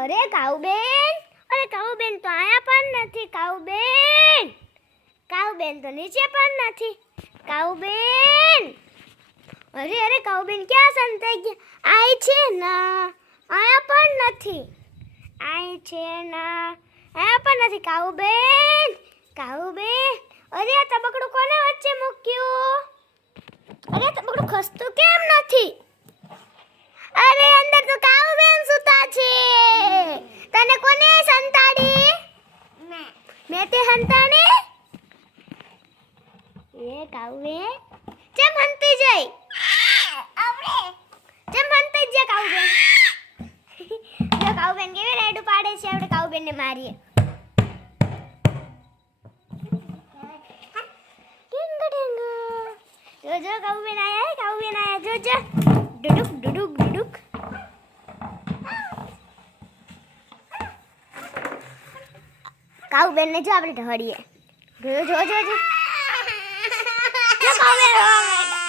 અરે કાઉબેન, અરે કાઉબેન તો આયા પણ નથી. કાઉબેન, કાઉબેન તો નીચે પણ નથી. કાઉબેન, અરે અરે કાઉબેન ક્યાં સંતાઈ ગયા? આય છે ના, આયા પણ નથી. આય છે ના, આયા પણ નથી. કાઉબેન, કાઉબેન, અરે આ તબકડું કોને વચ્ચે મૂક્યું? અરે આ તબકડું ખસતું કેમ નથી? અરે અંદર તો કાઉબેન સુતા છે. તને કોને સંતાડી? મેં તે સંતાડી? એ કાઉબેન જેમ હંતી જઈ જેમ હંતી જ કાઉબેન. જો કાઉબેન કેવી રેડું પાડે છે. આપણે કાઉબેન ને મારીએ. જો જો કાઉબેન આયા, કાઉબેન આયા. જો જો ડુડુક ડુડુક ડુડુક. કાઉબેન ને જો આપણે ઢળીએ. જો જો જો જો કાઉબેન